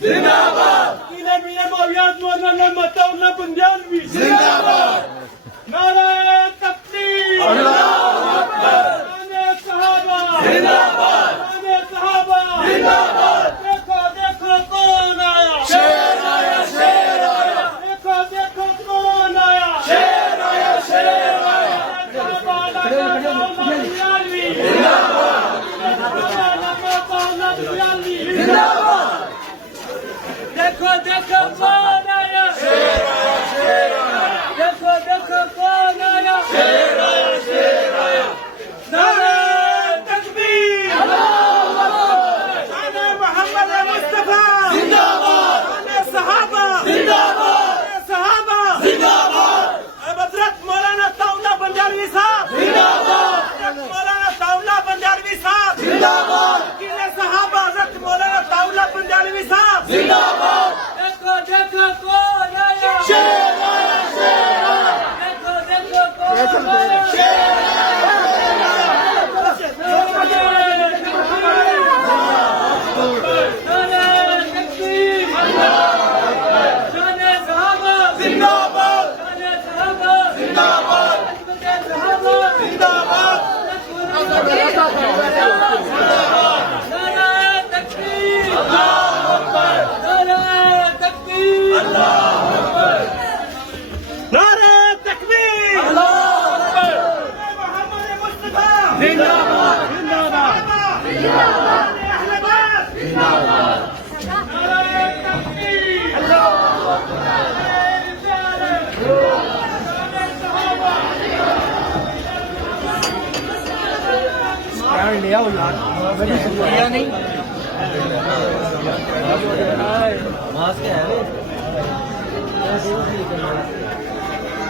जिंदाबाद। कीले मियां मौलियात मौलाना मताउल्ला बंजालवी जिंदाबाद। नारे तकबीर, अल्लाहू अकबर, नारे सहाबा जिंदाबाद, नारे सहाबा जिंदाबाद। देखो देखो कौन आया, शेर आया, शेर आया, देखो देखो कौन आया, शेर आया, शेर आया, जिंदाबाद। देखो देखो कौन आया, शेर आया, शेर आया, देखो देखो कौन आया, शेर आया, शेर आया। नारे तकबीर, नारे मोहम्मद मुस्तफा जिंदाबाद, नारे सहाबा जिंदाबाद, नारे सहाबा जिंदाबाद, हजरत मौलाना ताउल्ला बंजालवी साहब जिंदाबाद, हजरत मौलाना ताउल्ला बंजालवी साहब जिंदाबाद, किले सहाबा हजरत मौलाना ताउल्ला बंजालवी साहब जिंदाबाद। देखो देखो कौन आया, शेर आया, शेर आया, देखो देखो कौन आया, शेर आया। जिंदाबाद, जिंदाबाद, जिंदाबाद। अल्लाहू अकबर, अल्लाहू अकबर, नारे तकबीर, अल्लाहू अकबर। मोहम्मद मुस्तफा जिंदाबाद, जिंदाबाद जिंदाबाद अहले बैत जिंदाबाद, नारे तकबीर, अल्लाहू अकबर। ले आओ यार नहीं मास्क है